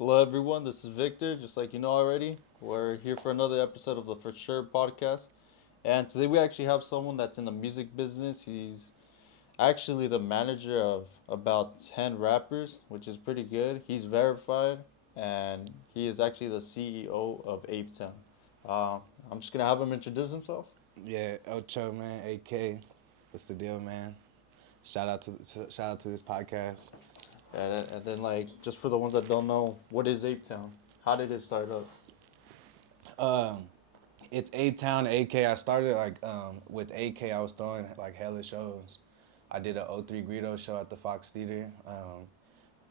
Hello, everyone. This is Victor. Just like you know already, we're here for another episode of the For Sure podcast. And today we actually have someone that's in the music business. He's actually the manager of about 10 rappers, which is pretty good. He's verified, and he is actually the CEO of 8peceo. Uh, I'm just going to have him introduce himself. Yeah, Ocho, man, AK. What's the deal, man? Shout out to this podcast. And then, like, just for the ones that don't know, what is 8peceo? How did it start up? Um, it's A Town AK. I started with AK. I was throwing like hella shows. I did a '03 Greedo show at the Fox Theater.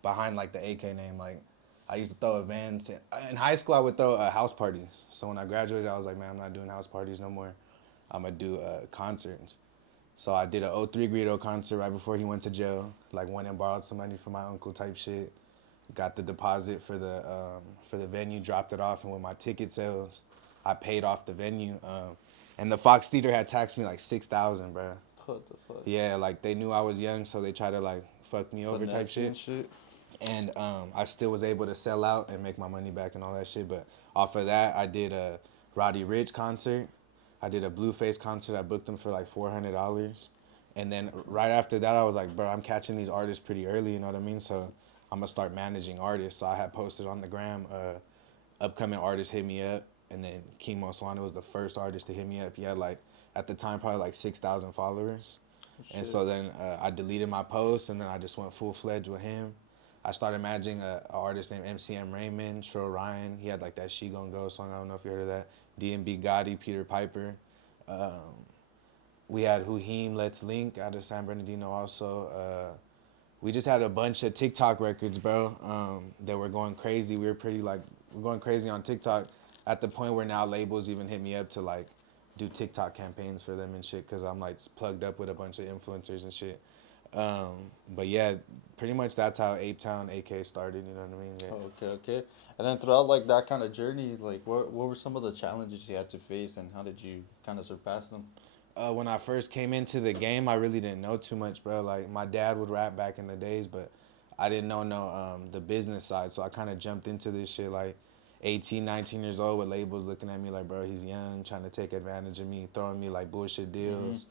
Behind like the AK name, like I used to throw events. In high school, I would throw house parties. So when I graduated, I was like, man, I'm not doing house parties no more. I'm gonna do concerts. So I did a '03 Greedo concert right before he went to jail. Like went and borrowed some money from my uncle type shit. Got the deposit for the venue, dropped it off, and with my ticket sales, I paid off the venue. And the Fox Theater had taxed me like 6,000, bro. What the fuck? Yeah, like they knew I was young, so they tried to like fuck me over type Finessing shit. And I still was able to sell out and make my money back and all that shit. But off of that, I did a Roddy Ricch concert. I did a Blueface concert. I booked them for like $400. And then right after that, I was like, bro, I'm catching these artists pretty early, you know what I mean? So I'm gonna start managing artists. So I had posted on the gram, upcoming artists hit me up. And then King Mo Swana was the first artist to hit me up. He had like, at the time, probably like 6,000 followers. And so then I deleted my post and then I just went full fledged with him. I started managing a artist named MCM Raymond, Shro Ryan. He had like that She Gon' Go song. I don't know if you heard of that. DMB Gotti, Peter Piper. We had Huheem Let's Link out of San Bernardino also. We just had a bunch of TikTok records, bro, that were going crazy. We're going crazy on TikTok at the point where now labels even hit me up to like do TikTok campaigns for them and shit because I'm like plugged up with a bunch of influencers and shit. But yeah, pretty much that's how Ape Town AK started. You know what I mean? Yeah. Okay. And then throughout like that kind of journey, like what were some of the challenges you had to face, and how did you kind of surpass them? When I first came into the game, I really didn't know too much, bro. Like my dad would rap back in the days, but I didn't know the business side. So I kind of jumped into this shit like 18, 19 years old with labels looking at me like, bro, he's young, trying to take advantage of me, throwing me like bullshit deals.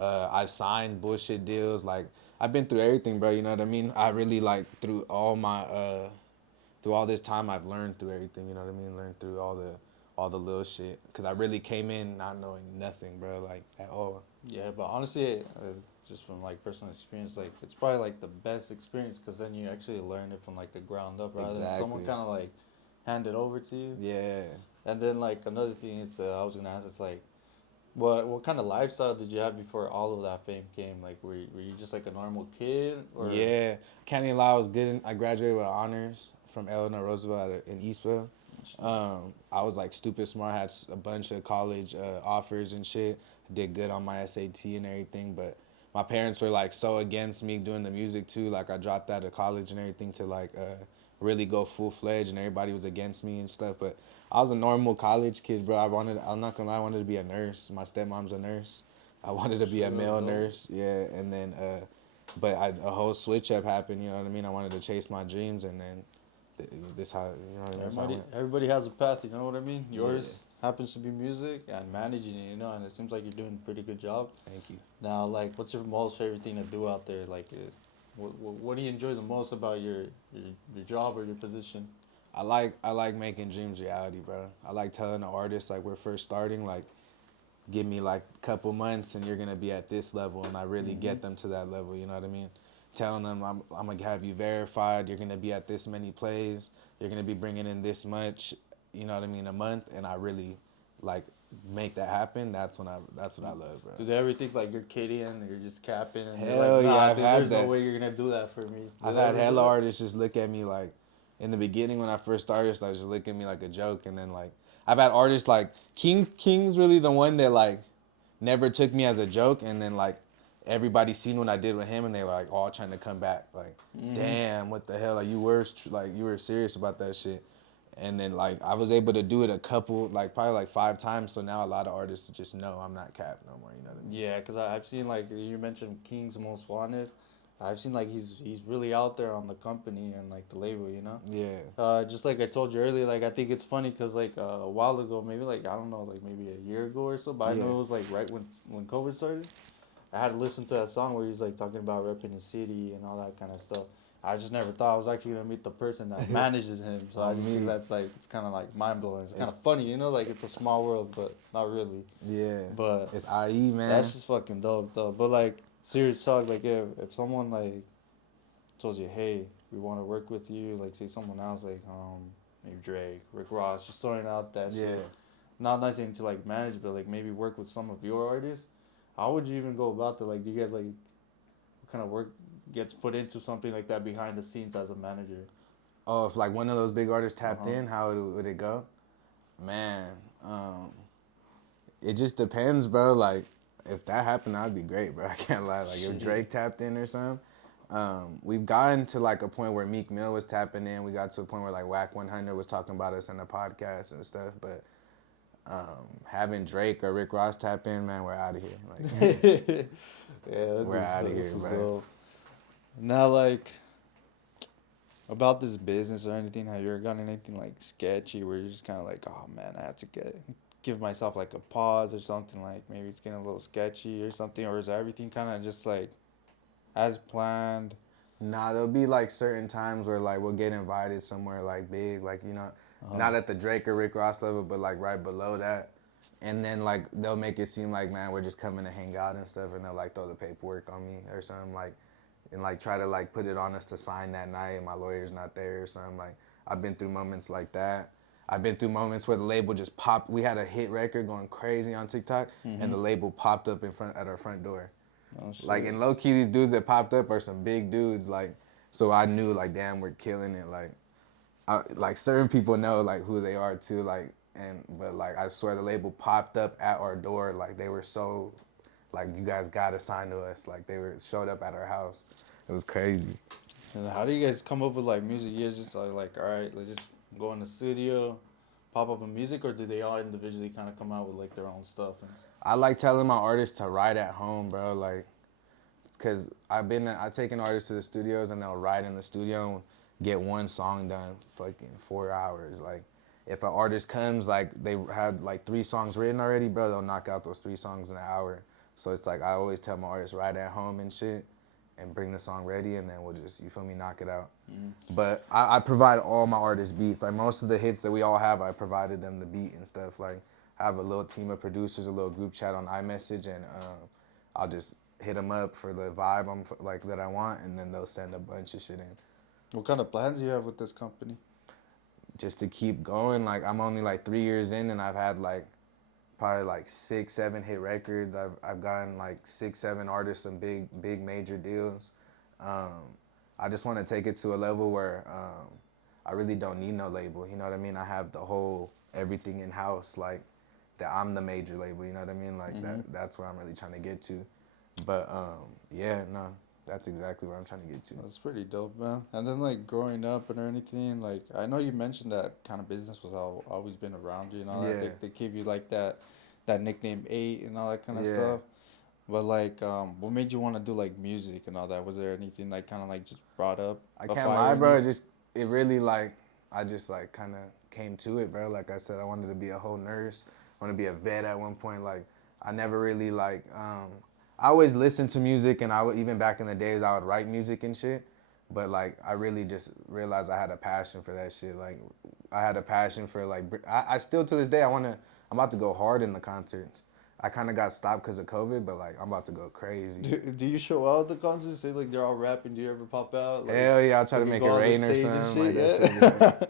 I've signed bullshit deals. Like I've been through everything, bro. You know what I mean? I really like through all this time, I've learned through everything. You know what I mean? Learned through all the little shit. Cause I really came in not knowing nothing, bro. Like at all. Yeah, but honestly, just from like personal experience, like it's probably like the best experience because then you actually learn it from like the ground up rather than someone Exactly. kind of like hand it over to you. Yeah. And then like another thing, it's I was gonna ask, it's like what kind of lifestyle did you have before all of that fame came? Like were you just like a normal kid or? Yeah. Can't even lie, I was good. I graduated with honors from Eleanor Roosevelt in Eastville. I was like stupid smart. I had a bunch of college offers and shit. Did good on my SAT and everything, but my parents were like so against me doing the music too. Like I dropped out of college and everything to like really go full fledged, and everybody was against me and stuff. But I was a normal college kid, bro. I'm not gonna lie, I wanted to be a nurse. My stepmom's a nurse. I wanted to be a Shit, that's male dope. nurse, yeah. And then, a whole switch up happened. You know what I mean? I wanted to chase my dreams, and then this how you know what I mean? That's how I Everybody has a path, you know what I mean? Yeah. Yours happens to be music and managing it, you know, and it seems like you're doing a pretty good job. Thank you. Now, like, what's your most favorite thing to do out there? Like, what do you enjoy the most about your job or your position? I like making dreams reality, bro. I like telling the artists like we're first starting, like give me like a couple months and you're gonna be at this level, and I really get them to that level. You know what I mean? Telling them I'm gonna have you verified. You're gonna be at this many plays. You're gonna be bringing in this much. You know what I mean? A month, and I really like make that happen. That's what I love, bro. Do they ever think like you're kidding and you're just capping and you're Hell like, yeah, nah, I've dude, had there's no that. way you're gonna do that for me? Do I've they had ever do hella that? artists just look at me like, in the beginning when I first started, like just look at me like a joke, and then like I've had artists like King's really the one that like never took me as a joke, and then like everybody seen what I did with him, and they were like all trying to come back, like damn, what the hell, like you were serious about that shit. And then like I was able to do it a couple, like probably like 5 times, so now a lot of artists just know I'm not capped no more. You know what I mean? Yeah, because I've seen like you mentioned King's Most Wanted. I've seen like he's really out there on the company and like the label, you know. Yeah. Just like I told you earlier, like I think it's funny because like a while ago, maybe like I don't know, like maybe a year ago or so, but I Yeah. know it was like right when COVID started. I had to listen to that song where he's like talking about repping the city and all that kind of stuff. I just never thought I was actually gonna meet the person that manages him. So I On just think me. that's like it's kind of like mind blowing. It's kind It's of funny, you know, like it's a small world, but not really. yeah. But It's IE, man. that's just fucking dope, though. But like serious talk, like if someone like told you, hey, we want to work with you, like say someone else, like maybe Drake, Rick Ross, just throwing out that Yeah. shit. Not saying to like manage, but like maybe work with some of your artists. How would you even go about that? Like, do you guys like what kind of work gets put into something like that behind the scenes as a manager? Oh, if like one of those big artists Uh tapped huh. in, how would it go? Man, it just depends, bro. Like, if that happened, that'd be great, bro. I can't lie. Like, if Shit. Drake tapped in or something, we've gotten to like a point where Meek Mill was tapping in. We got to a point where like Whack 100 was talking about us in the podcast and stuff. But having Drake or Rick Ross tap in, man, we're out of here. Like, Yeah, that we're just out of here, was bro. dope. Now, like about this business or anything, have you ever gotten anything like sketchy where you're just kind of like, oh man, I have to give myself like a pause or something, like maybe it's getting a little sketchy or something, or is everything kind of just like as planned? Nah, there'll be like certain times where like we'll get invited somewhere like big, like Uh-huh. not at the Drake or Rick Ross level, but like right below that. And then like they'll make it seem like, man, we're just coming to hang out and stuff, and they'll like throw the paperwork on me or something, like, and like try to like put it on us to sign that night, and my lawyer's not there or something. Like, I've been through moments like that. I've been through moments where the label just popped. We had a hit record going crazy on TikTok, and Mm-hmm. the label popped up in front at our front door. Oh Like, shit. in low key, these dudes that popped up are some big dudes. Like, so I knew like, damn, we're killing it. Like certain people know like who they are too. Like, but like I swear the label popped up at our door. Like, they were so like, you guys gotta sign to us. Like, they were showed up at our house. It was crazy. And how do you guys come up with like music? You guys just are like, all right, let's just go in the studio, pop up a music, or do they all individually kind of come out with like their own stuff? And I like telling my artists to write at home, bro. Like, cause I taken artists to the studios and they'll write in the studio and get one song done fucking 4 hours. Like, if an artist comes, like they had like 3 songs written already, bro, they'll knock out those 3 songs in an hour. So it's like I always tell my artists write at home and shit, and bring the song ready, and then we'll just, you feel me, knock it out. But I provide all my artists beats. Like, most of the hits that we all have, I provided them the beat and stuff. Like, I have a little team of producers, a little group chat on iMessage, and I'll just hit them up for the vibe like that I want, and then they'll send a bunch of shit in what kind of plans do you have with this company? just to keep going. Like, I'm only like 3 years in, and I've had like probably like 6, 7 hit records. I've gotten like 6, 7 artists some big major deals. Um, I just want to take it to a level where I really don't need no label. You know what I mean? I have the whole everything in house. Like, that I'm the major label. You know what I mean? Like, Mm-hmm. that's where I'm really trying to get to. But yeah, no, that's exactly where I'm trying to get to. That's pretty dope, man. And then like growing up and everything, like I know you mentioned that kind of business was always been around you and all that. Yeah, They gave you like that nickname Eight and all that kind of yeah. stuff. But like, what made you want to do like music and all that? Was there anything like kind of like just brought up I a can't fire lie, in bro. you? It really like I just like kind of came to it, bro. Like I said, I wanted to be a whole nurse. I want to be a vet at one point. Like, I never really like. I always listened to music, and I would, even back in the days, I would write music and shit. But like, I really just realized I had a passion for that shit. Like, I had a passion for like. I still to this day I wanna. I'm about to go hard in the concerts. I kind of got stopped because of COVID, but like I'm about to go crazy. Do you show out at the concerts? Say like they're all rapping. Do you ever pop out? Hell yeah, I'll try to Like you make go it on the rain or stage and something. Like, shit? that shit be fun. Yeah.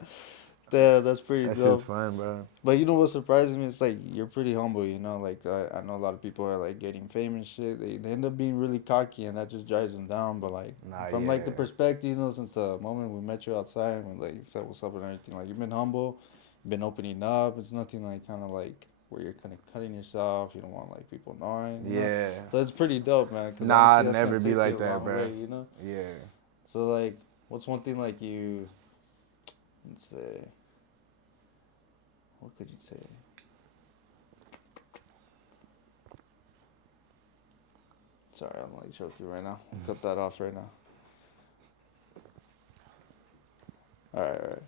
Yeah, that's pretty That shit's dope. fun, bro. But you know what surprises me? It's like you're pretty humble, you know. Like I know a lot of people are like getting fame and shit. They end up being really cocky, and that just drives them down. But like Nah, from like yeah. the perspective, you know, since the moment we met you outside and we like said what's up and everything, like you've been humble, you've been opening up. It's nothing like kind of like where you're kind of cutting yourself. You don't want like people knowing, you know. Yeah. So it's pretty dope, man. Because Nah, honestly, I'd that's gonna never be take you like a that, long way, bro. you know. Yeah. So like, what's one thing like you? Let's say, what could you say? Sorry, I'm like choking right now. Cut that off right now. All right, all right.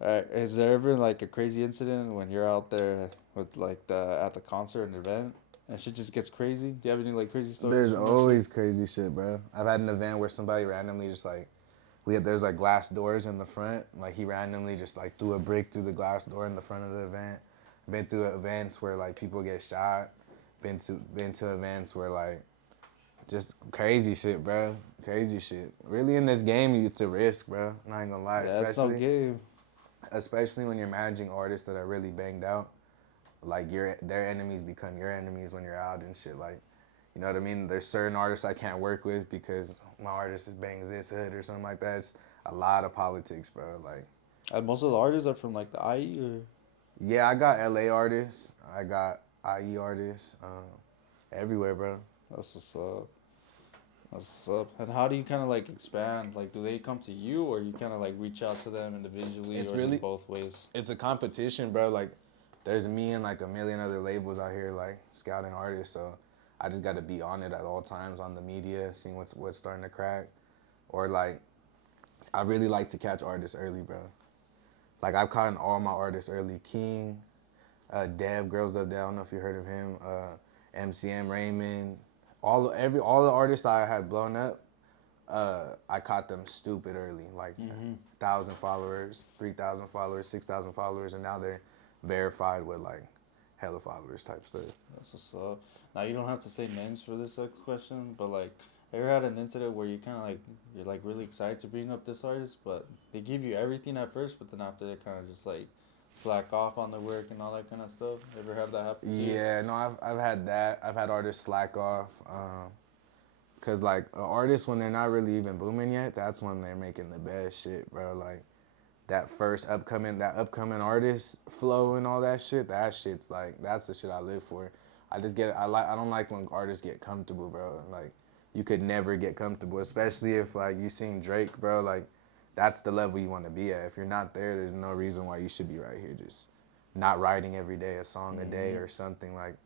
All right. Is there ever like a crazy incident when you're out there with like the at the concert and event and shit just gets crazy? Do you have any like crazy stories There's from that shit? always crazy shit, bro. I've had an event where somebody randomly just like there's like glass doors in the front. Like he randomly just like threw a brick through the glass door in the front of the event. Been through events where like people get shot. Been to events where like just crazy shit, bro. Crazy shit. Really in this game, it's a risk, bro. I'm not even gonna lie, Yeah, that's no especially game. especially when you're managing artists that are really banged out. Like their enemies become your enemies when you're out and shit. Like, you know what I mean? There's certain artists I can't work with because my artist is bangs this hood or something like that. It's a lot of politics, bro. Like, And most of the artists are from like the IE or. yeah, I got LA artists, I got IE artists, everywhere, bro. That's what's up. That's what's up. And how do you kind of like expand? Like, do they come to you, or you kind of like reach out to them individually, It's or is really it both ways? it's a competition, bro. Like, there's me and like a million other labels out here like scouting artists, so I just got to be on it at all times on the media, seeing what's starting to crack, or like I really like to catch artists early, bro. Like I've caught all my artists early. King, Dev, Girls Love Dev. I don't know if you heard of him. MCM Raymond, all the artists I had blown up, I caught them stupid early, like 1,000 followers, 3,000 followers, 6,000 followers, and now they're verified with like hella followers type stuff. That's what's up. Now you don't have to say names for this next question, but like, ever had an incident where you kind of like you're like really excited to bring up this artist, but they give you everything at first, but then after they kind of just like slack off on their work and all that kind of stuff. Ever have that happen to you? Yeah, no, I've had that. I've had artists slack off. Cause like an artist when they're not really even booming yet, that's when they're making the best shit, bro. Like that upcoming artist flow and all that shit. That shit's like that's the shit I live for. I don't like when artists get comfortable, bro. Like you could never get comfortable, especially if like you seen Drake, bro. Like that's the level you want to be at. If you're not there, there's no reason why you should be right here, just not writing every day, a song a day or something. Like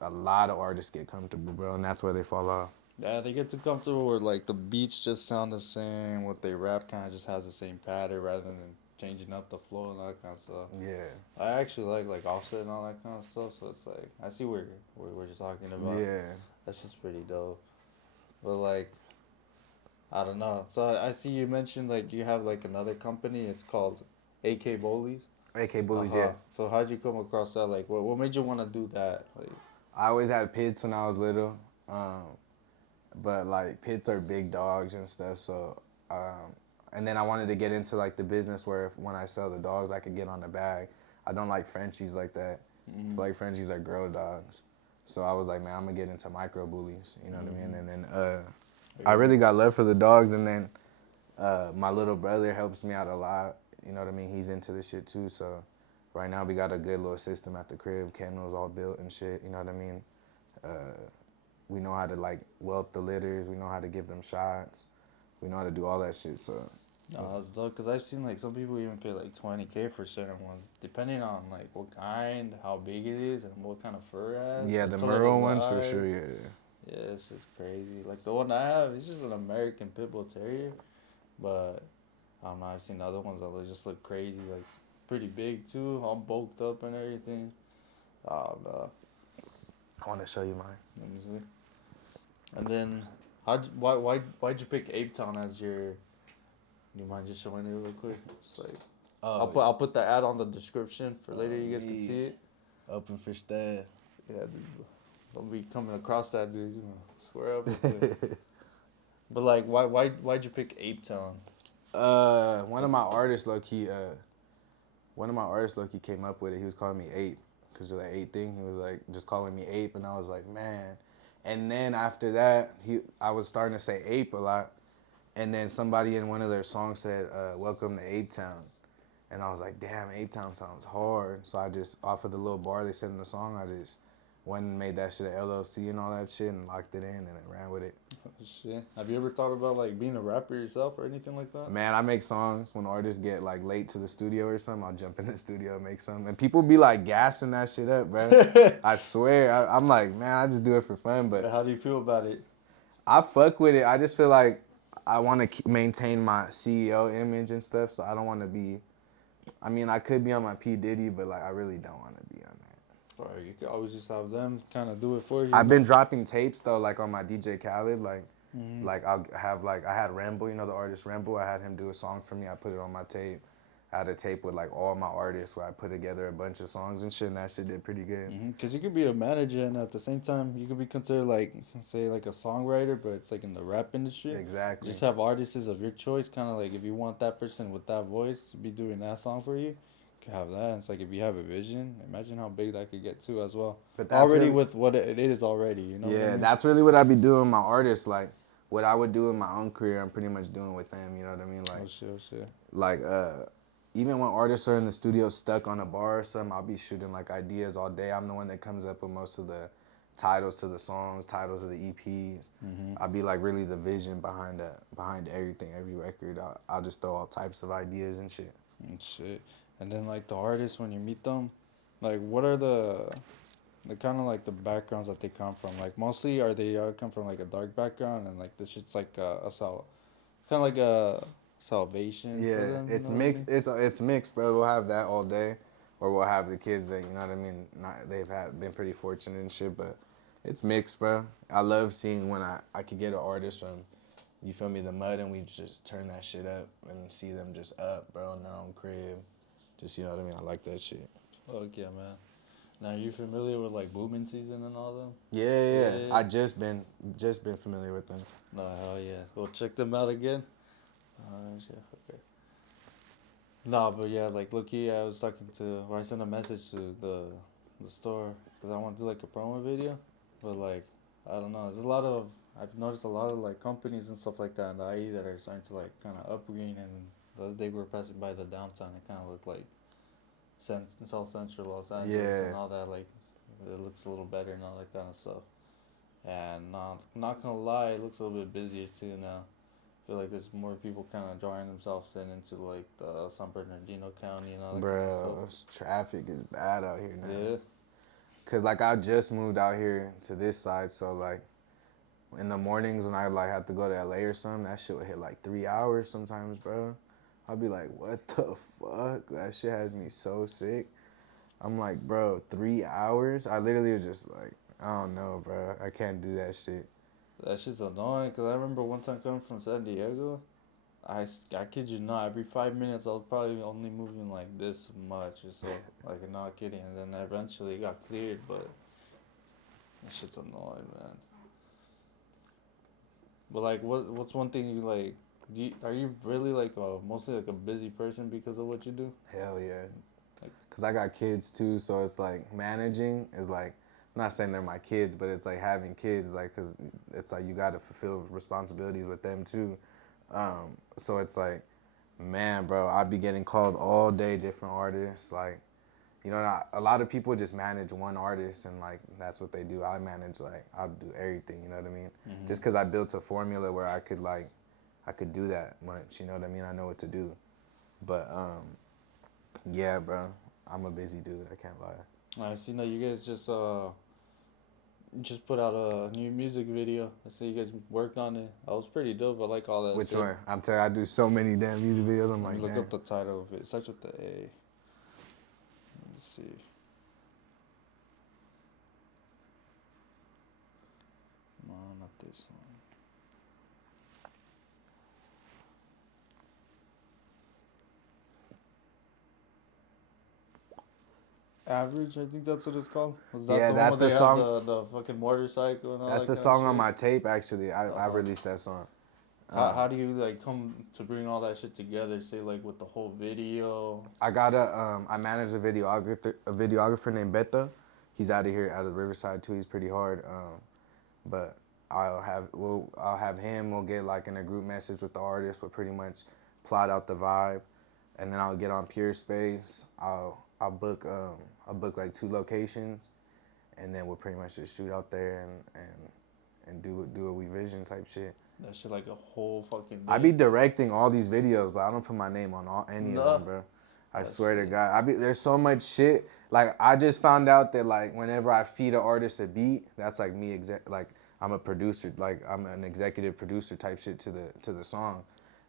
a lot of artists get comfortable, bro, and that's where they fall off. Yeah, they get too comfortable where like the beats just sound the same. What they rap kind of just has the same pattern rather than changing up the flow and that kind of stuff. Yeah. I actually like Offset and all that kind of stuff. So it's like I see where we're just talking about. Yeah. That's just pretty dope. But like I don't know. So I see you mentioned like you have like another company. It's called AK Bullies. AK Bullies, Uh-huh. yeah. So how'd you come across that? Like what made you want to do that? Like I always had pits when I was little, but like pits are big dogs and stuff. So, and then I wanted to get into like the business where when I sell the dogs, I could get on the bag. I don't like Frenchies like that. I feel like Frenchies are girl dogs. So I was like, man, I'm gonna get into micro bullies. You know what I mean? And then I really got love for the dogs. And then my little brother helps me out a lot. You know what I mean? He's into this shit too. So right now we got a good little system at the crib. Kennels all built and shit. You know what I mean? We know how to like whelp the litters. We know how to give them shots. We know how to do all that shit. So no, that's dope. Cause I've seen like some people even pay like 20K for certain ones, depending on like what kind, how big it is, and what kind of fur it has. yeah, the color of Merle ones for eyes. sure. Yeah. Yeah, it's just crazy. Like the one I have, it's just an American Pit Bull Terrier, but I don't know. I've seen other ones that just look crazy, like pretty big too, all bulked up and everything. I don't know. I want to show you mine. Let me see. And then, why'd you pick Ape Town as your? You mind just showing it real quick? It's like I'll put the ad on the description for later. You guys can see it. Open for stab. Yeah, dude. Don't be coming across that, dude. You know, swear up. Real quick. But like, why'd you pick Ape Town? One of my artists, low key, came up with it. He was calling me Ape because of the ape thing. He was like just calling me Ape, and I was like, man. And then after that, I was starting to say Ape a lot, and then somebody in one of their songs said, "Welcome to Ape Town," and I was like, damn, Ape Town sounds hard. So I just off of the little bar they said in the song, One made that shit an LLC and all that shit and locked it in and it ran with it. Shit. Have you ever thought about like being a rapper yourself or anything like that? Man, I make songs when artists get like late to the studio or something. I'll jump in the studio and make some, and people be like gassing that shit up, bro. I swear, I'm like, man, I just do it for fun. But How do you feel about it? I fuck with it. I just feel like I want to maintain my CEO image and stuff, so I don't want to be. I mean, I could be on my P Diddy, but like, I really don't want to be on that. Or you could always just have them kind of do it for you. I've been dropping tapes though, like on my DJ Khaled, like. Mm-hmm. Like I'll have like I had Rambo, you know the artist Rambo. I had him do a song for me. I put it on my tape. I had a tape with like all my artists where I put together a bunch of songs and shit, and that shit did pretty good. Because you could be a manager and at the same time you could be considered like say like a songwriter, but it's like in the rap industry. Exactly. Just have artists of your choice, kind of like if you want that person with that voice to be doing that song for you, you can have that. And it's like if you have a vision, imagine how big that could get too as well. But that's Already really, with what it is already, you know. yeah, What I mean? that's really what I be doing with my artists. Like what I would do in my own career, I'm pretty much doing with them. You know what I mean? Like, Oh shit. like even when artists are in the studio stuck on a bar or something, I'll be shooting like ideas all day. I'm the one that comes up with most of the titles to the songs, titles of the EPs. I'll be like really the vision behind everything, every record. I'll just throw all types of ideas and shit. Shit. And then like the artists when you meet them, like what are the kind of like the backgrounds that they come from? Like mostly are they come from like a dark background and like this shit's like kind of like a salvation Yeah, for them. it's you know what I mixed. mean? It's mixed, bro. We'll have that all day, or we'll have the kids that you know what I mean. They've been pretty fortunate and shit, but it's mixed, bro. I love seeing when I could get an artist from, you feel me, the mud, and we just turn that shit up and see them just up, bro, in their own crib. Just you know what I mean. I like that shit. Fuck yeah, man. Now, are you familiar with like booming season and all them? Yeah. I just been familiar with them. No, hell yeah. Go check them out again. Shit, okay. Nah, but yeah, like look-key, I was talking to, or I sent a message to the store because I want to do like a promo video, but like I don't know, there's a lot of I've noticed a lot of like companies and stuff like that in the IE that are starting to like kind of upgrade, and the other day we were passing by the downtown, it kind of looked like South Central Los Angeles and all that, like it looks a little better and all that kind of stuff. And not gonna lie, it looks a little bit busier too now. I feel like there's more people kind of drawing themselves into like the San Bernardino County and all that Bro, kind of stuff. traffic is bad out here now. Yeah. Cause like I just moved out here to this side, so like in the mornings when I like have to go to LA or something, that shit would hit like 3 hours sometimes, bro. I'll be like, what the fuck? That shit has me so sick. I'm like, bro, 3 hours? I literally was just like, I don't know, bro. I can't do that shit. That shit's annoying because I remember one time coming from San Diego, I kid you not, every 5 minutes I was probably only moving like this much or so. Like, not kidding. And then eventually it got cleared, but that shit's annoying, man. But like, what's one thing you like? Are you really like mostly like a busy person because of what you do? Hell yeah. Like, Cause I got kids too, so it's like managing is like, I'm not saying they're my kids, but it's like having kids, like, cause it's like you gotta fulfill responsibilities with them too. So it's like, man, bro, I'd be getting called all day, different artists. Like, you know, a lot of people just manage one artist and like that's what they do. I manage like I'll do everything. You know what I mean? Just cause I built a formula where I could do that much. You know what I mean? I know what to do. But yeah, bro, I'm a busy dude. I can't lie. I seen that you guys just put out a new music video. I see you guys worked on it. That was pretty dope. I like all that. Which shit. one? I'm telling you, I do so many damn music videos. I'm Let me like, look damn. up the title of it. It starts with the A. Let me see. No, not this one. Average, I think that's what it's called. Was that Yeah, the that's one where the they song. have the fucking motorcycle and all That's that the kind song of on shit? my tape. Actually, I Uh-huh. released that song. How do you like come to bring all that shit together? Say like with the whole video. I got I manage a videographer named Beta. He's out of here, out of Riverside too. He's pretty hard. But I'll have him. We'll get like in a group message with the artist. We'll pretty much plot out the vibe, and then I'll get on Pure Space. I'll book like 2 locations, and then we'll pretty much just shoot out there and do what we vision type shit. That shit like a whole fucking day. I be directing all these videos, but I don't put my name on any of them, bro. I swear to God, there's so much shit. Like I just found out that like whenever I feed an artist a beat, that's like me like I'm a producer, like I'm an executive producer type shit to the song.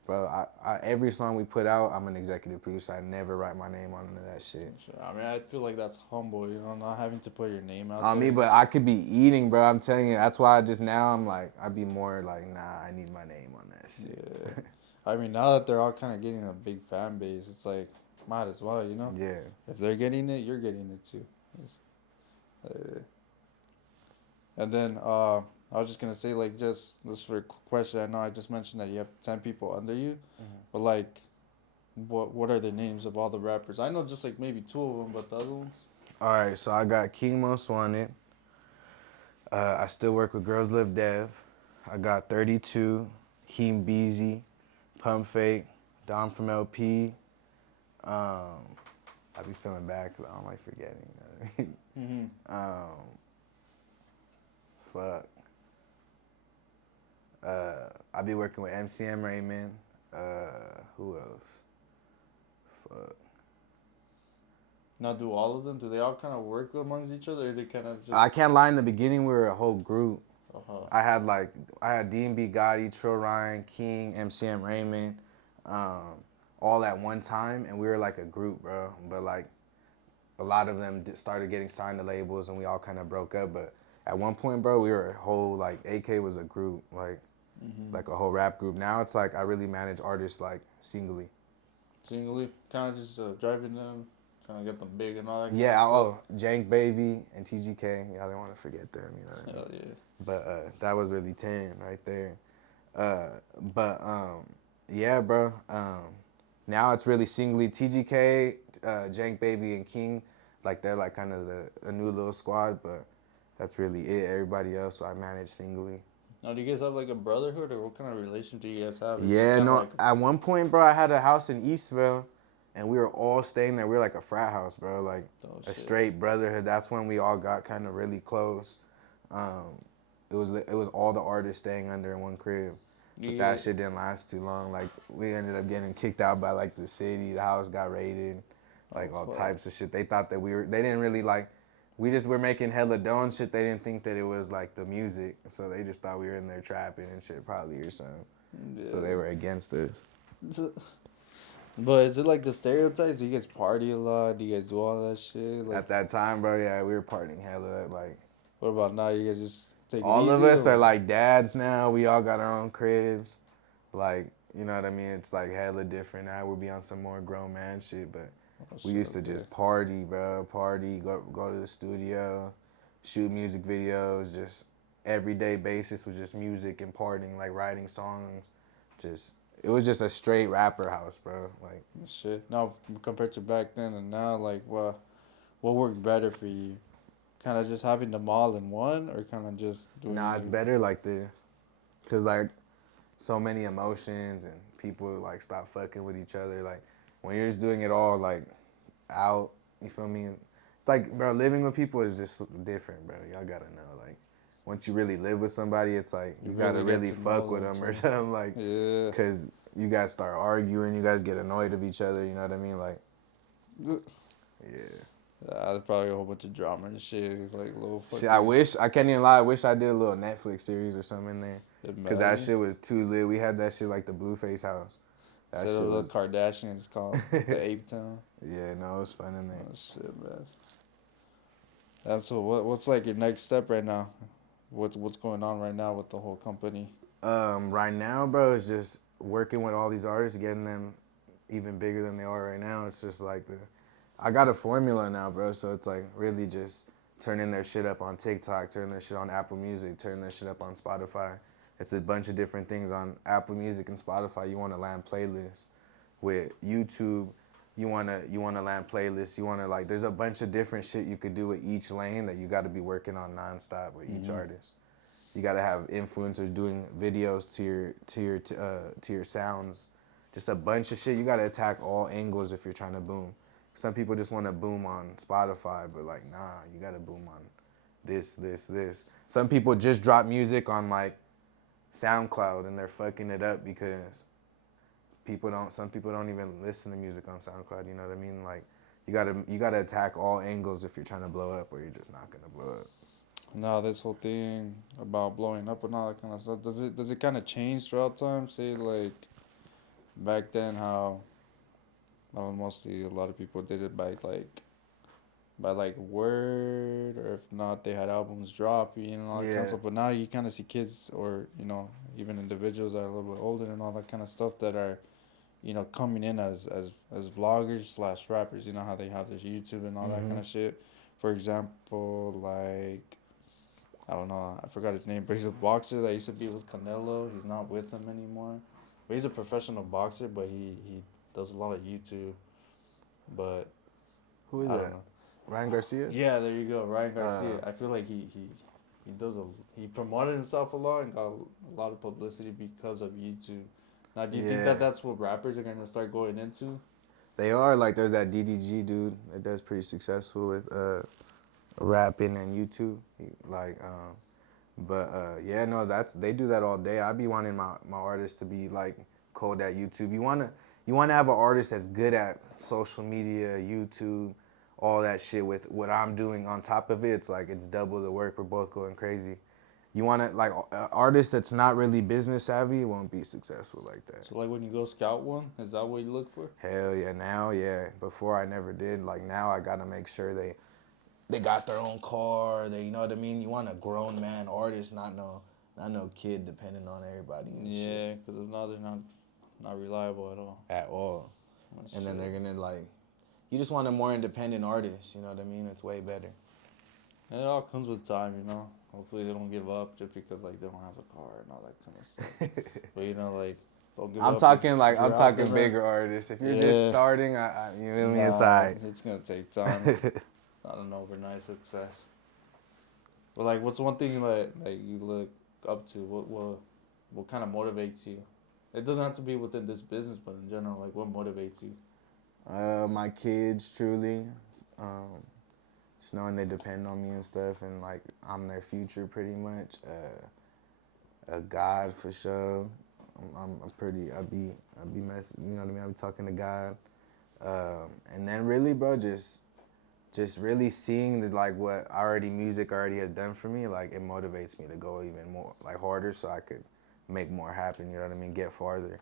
Bro, every song we put out, I'm an executive producer. I never write my name on none of that shit. I mean, I feel like that's humble, you know, not having to put your name out on there. Me, but I could be eating, bro. I'm telling you, that's why I just now I'm like, I'd be more like, nah, I need my name on that shit. Yeah. I mean, now that they're all kind of getting a big fan base, it's like, might as well, you know? Yeah. If they're getting it, you're getting it too. And then I was just gonna say, like, just this for a quick question. I know I just mentioned that you have 10 people under you, but like, what are the names of all the rappers? I know just like maybe 2 of them, but the other ones. All right, so I got King Most Wanted. I still work with Girls Live Dev. I got 32, Heem Beezy, Pump Fake, Dom from LP. I be feeling bad because I don't like forgetting. Fuck. I be working with MCM Raymond. Who else? Fuck. Now, do all of them? Do they all kind of work amongst each other, or they kind of just? I can't lie. In the beginning, we were a whole group. Uh-huh. I had D&B Gotti, Trill Ryan, King, MCM Raymond, all at one time, and we were like a group, bro. But like, a lot of them started getting signed to labels, and we all kind of broke up. But at one point, bro, we were a whole like AK was a group, like a whole rap group. Now it's like I really manage artists like singly. Singly, kind of just driving them, trying to get them big and all that. Yeah, Jank Baby and TGK. Y'all don't want to forget them, you know what I mean? Hell yeah. But that was really 10 right there. Yeah, bro. Now it's really singly TGK, Jank Baby, and King. Like they're like kind of a new little squad, but that's really it. Everybody else I manage singly. Now, do you guys have like a brotherhood, or what kind of relationship do you guys have? Yeah, no. At one point, bro, I had a house in Eastville, and we were all staying there. We were like a frat house, bro, like a straight brotherhood. That's when we all got kind of really close. It was all the artists staying under in one crib. But that shit didn't last too long. Like we ended up getting kicked out by like the city. The house got raided, like all types of shit. They thought that they didn't really like. We just were making hella dough and shit. They didn't think that it was like the music, so they just thought we were in there trapping and shit probably or something. Yeah. So they were against us. But is it like the stereotypes? Do you guys party a lot? Do you guys do all that shit? Like, at that time, bro, yeah, we were partying hella. Like, what about now? You guys just take all it easy, of us are like dads now. We all got our own cribs. Like, you know what I mean? It's like hella different now. We'll be on some more grown man shit, but we used to just party, bro. Party, go to the studio, shoot music videos. Just everyday basis was just music and partying, like writing songs. It was just a straight rapper house, bro. Like shit. Now compared to back then and now, like what worked better for you? Kind of just having them all in one, or kind of just doing? Nah, it's better like this, cause like so many emotions and people like stop fucking with each other. Like when you're just doing it all like out, you feel me? It's like, bro, living with people is just different, bro. Y'all gotta know, like, once you really live with somebody, it's like you gotta really fuck with them or something, like, yeah. Cause you guys start arguing, you guys get annoyed of each other. You know what I mean? Like, yeah. There's probably a whole bunch of drama and shit. It's like little. Shit, I can't even lie. I wish I did a little Netflix series or something in there. Cause that shit was too lit. We had that shit like the Blueface house. That shit was the Kardashians called the Ape Town. Yeah, no, it was fun in there. Oh shit, man. So what's like your next step right now? What's going on right now with the whole company? Right now, bro, it's just working with all these artists, getting them even bigger than they are right now. It's just like I got a formula now, bro. So it's like really just turning their shit up on TikTok, turning their shit on Apple Music, turning their shit up on Spotify. It's a bunch of different things on Apple Music and Spotify. You want to land playlists. With YouTube, you wanna land playlists. You wanna like, there's a bunch of different shit you could do with each lane that you got to be working on nonstop with each artist. You got to have influencers doing videos to your sounds. Just a bunch of shit. You got to attack all angles if you're trying to boom. Some people just want to boom on Spotify, but like, nah, you got to boom on this. Some people just drop music on like SoundCloud and they're fucking it up because some people don't even listen to music on SoundCloud, you know what I mean? Like you gotta attack all angles if you're trying to blow up or you're just not gonna blow up. Now this whole thing about blowing up and all that kind of stuff, does it kind of change throughout time? Say like back then how mostly a lot of people did it by like word, or if not they had albums drop, all that kind of Yeah. stuff. But now you kind of see kids, or even individuals that are a little bit older and all that kind of stuff, that are coming in as vloggers slash rappers. You know how they have this YouTube and all that kind Mhm. of shit. For example, like, I don't know, I forgot his name, but he's a boxer that used to be with Canelo. He's not with him anymore, but he's a professional boxer. But he does a lot of YouTube. But Who is I don't that? know. Ryan Garcia? Yeah, there you go, Ryan Uh, Garcia. I feel like he does he promoted himself a lot and got a lot of publicity because of YouTube. Now, do you think that yeah. that's what rappers are gonna start going into? They are like there's that DDG dude that does pretty successful with rapping and YouTube. Yeah, no, they do that all day. I be wanting my artists to be like cold at YouTube. You wanna have an artist that's good at social media, YouTube, all that shit. With what I'm doing on top of it, it's like it's double the work. We're both going crazy. You want to like an artist that's not really business savvy won't be successful like that. So like when you go scout one, is that what you look for? Hell yeah, now yeah. Before I never did. Like now I gotta make sure they got their own car. They, you know what I mean. You want a grown man artist, not no kid depending on everybody and shit Yeah, because if not, they're not reliable at all. at all. That's And then true. they're gonna like, you just want a more independent artist. You know what I mean? It's way better. And it all comes with time. Hopefully they don't give up just because like they don't have a car and all that kind of stuff. But like, don't give I'm up talking like if I'm you're out talking there, man. bigger artists. If you're just Yeah. starting, you feel me? It's Nah, alright. it's gonna take time. It's not an overnight success. But like, what's one thing like you look up to? What kind of motivates you? It doesn't have to be within this business, but in general, like what motivates you? My kids, truly. Um, just knowing they depend on me and stuff, and like I'm their future pretty much. A God for sure. I be messing, you know what I mean? I be talking to God. And then really, bro, just really seeing like what music already has done for me, like it motivates me to go even more, like harder so I could make more happen, you know what I mean? Get farther.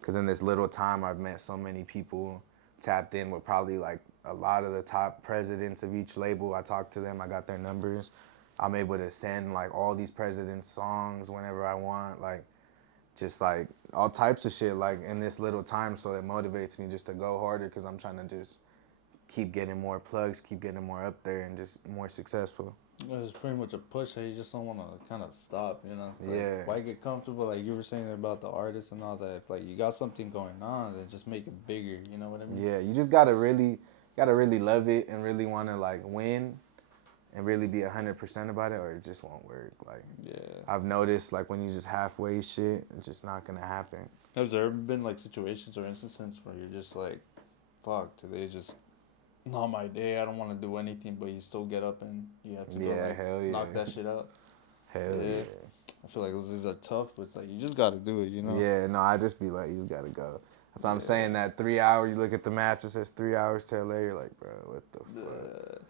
Because in this little time, I've met so many people, tapped in with probably like a lot of the top presidents of each label. I talked to them, I got their numbers. I'm able to send like all these presidents' songs whenever I want, like just like all types of shit, like in this little time. So it motivates me just to go harder because I'm trying to just keep getting more plugs, keep getting more up there, and just more successful. It's pretty much a push. You just don't want to kind of stop. It's like, Yeah. why get comfortable? Like you were saying about the artists and all that. If like you got something going on, then just make it bigger. You know what I mean? Yeah, you just gotta really love it and really want to like win and really be 100% about it, or it just won't work. Like Yeah. I've noticed, like when you just halfway shit, it's just not gonna happen. Has there ever been like situations or instances where you're just like, fuck, today just not my day. I don't want to do anything, but you still get up and you have to go Yeah, like hell knock yeah, that shit out. hell Yeah. yeah. I feel like this is a tough, but it's like you just got to do it. Yeah, no, I just be like, you just gotta go. That's what I'm Yeah. saying. That 3 hour, you look at the match, it says 3 hours to LA. You're like, bro, what the fuck?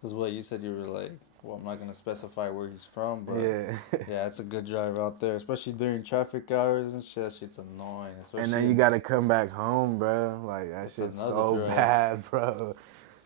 Because what you said, you were like, well, I'm not gonna specify where he's from, but Yeah. yeah, it's a good drive out there, especially during traffic hours and shit. That shit's annoying. And then Especially you gotta come back home, bro. Like that that's shit's another so drive. bad, bro.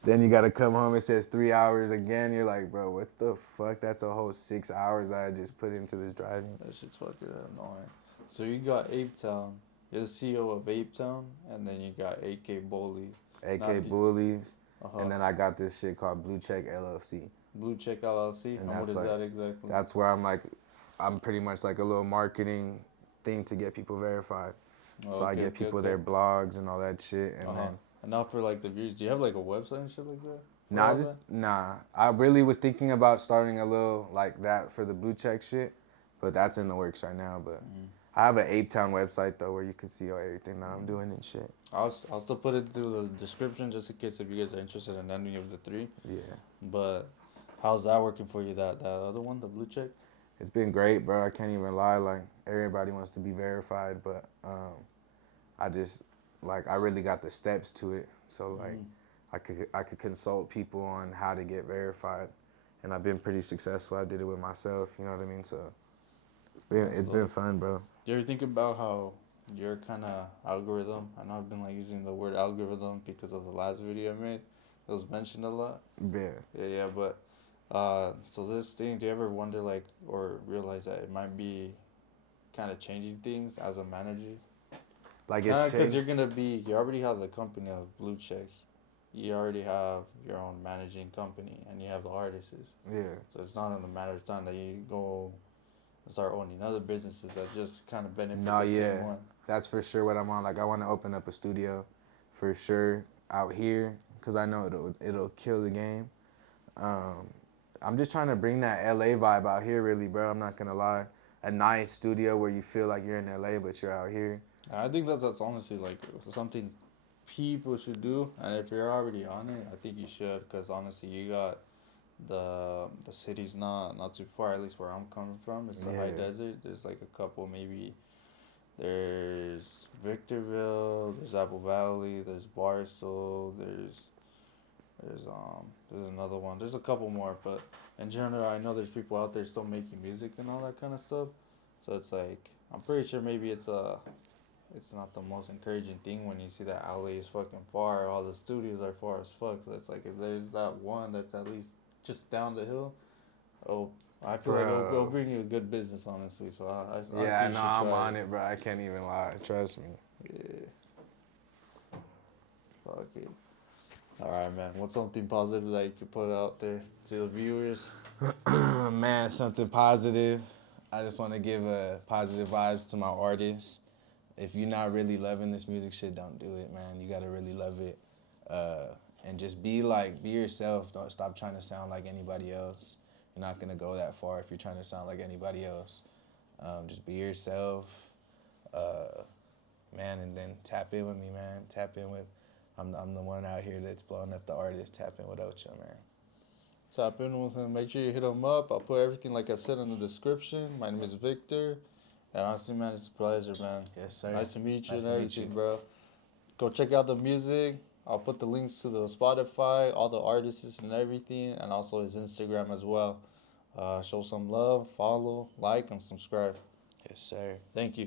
Then you gotta come home. It says 3 hours again. You're like, bro, what the fuck? That's a whole 6 hours that I just put into this driving. That shit's fucking annoying. So you got Ape Town. You're the CEO of Ape Town, and then you got AK Bully. AK Not Bullies, Uh-huh. and then I got this shit called Blue Check LLC. Blue Check LLC. And And what that's is like that exactly? that's where I'm pretty much like a little marketing thing to get people verified. So I get people their blogs and all that shit, and then And now for like the views, do you have like a website and shit like that? nah. I really was thinking about starting a little like that for the Blue Check shit, but that's in the works right now. But I have an Ape Town website though where you can see everything that I'm doing and shit. I'll still put it through the description just in case if you guys are interested in any of the three. Yeah. But How's that working for you? That other one, the blue check. It's been great, bro. I can't even lie. Like everybody wants to be verified, but I just I really got the steps to it. So like Mm. I could consult people on how to get verified, and I've been pretty successful. I did it with myself. You know what I mean? So That's it's been dope. fun, bro. Do you ever think about how your kind of algorithm? I know I've been like using the word algorithm because of the last video I made. It was mentioned a lot. Yeah. Yeah, but so this thing, do you ever wonder like or realize that it might be kind of changing things as a manager? Like Kind it's of because changed. you already have the company of Blue Check. You already have your own managing company, and you have the artists. Yeah. So it's not in the matter of time that you go and start owning other businesses that just kind of benefit No, the same yeah. one. That's for sure what I'm on. Like I want to open up a studio, for sure out here, cause I know it'll kill the game. Um, I'm just trying to bring that LA vibe out here, really, bro. I'm not gonna lie. A nice studio where you feel like you're in LA, but you're out here. I think that's honestly like something people should do, and if you're already on it, I think you should, because honestly, you got the city's not too far. At least where I'm coming from, it's the high Yeah. desert. There's like a couple maybe. There's Victorville. There's Apple Valley. There's Barstow. There's another one. There's a couple more, but in general, I know there's people out there still making music and all that kind of stuff. So it's like I'm pretty sure maybe it's not the most encouraging thing when you see that LA is fucking far. All the studios are far as fuck. So it's like if there's that one that's at least just down the hill, oh, I feel like it'll Bro. bring you a good business, honestly. So I honestly Yeah, you no, should I'm try on it. it, bro. I can't even lie. Trust me. Yeah, fuck it. All right, man. What's something positive that you could put out there to the viewers? Man, something positive. I just want to give positive vibes to my artists. If you're not really loving this music shit, don't do it, man. You gotta really love it, and just be yourself. Don't stop trying to sound like anybody else. You're not gonna go that far if you're trying to sound like anybody else. Just be yourself, uh, man, and then tap in with me, man. Tap in with. I'm the one out here that's blowing up the artist. Tap in with Ocho, man. Tap in with him. Make sure you hit him up. I'll put everything like I said in the description. My name is Victor. And honestly, man, it's a pleasure, man. Yes, sir. Nice to meet you Nice and to meet you. everything, bro. Go check out the music. I'll put the links to the Spotify, all the artists and everything, and also his Instagram as well. Show some love, follow, like, and subscribe. Yes, sir. Thank you.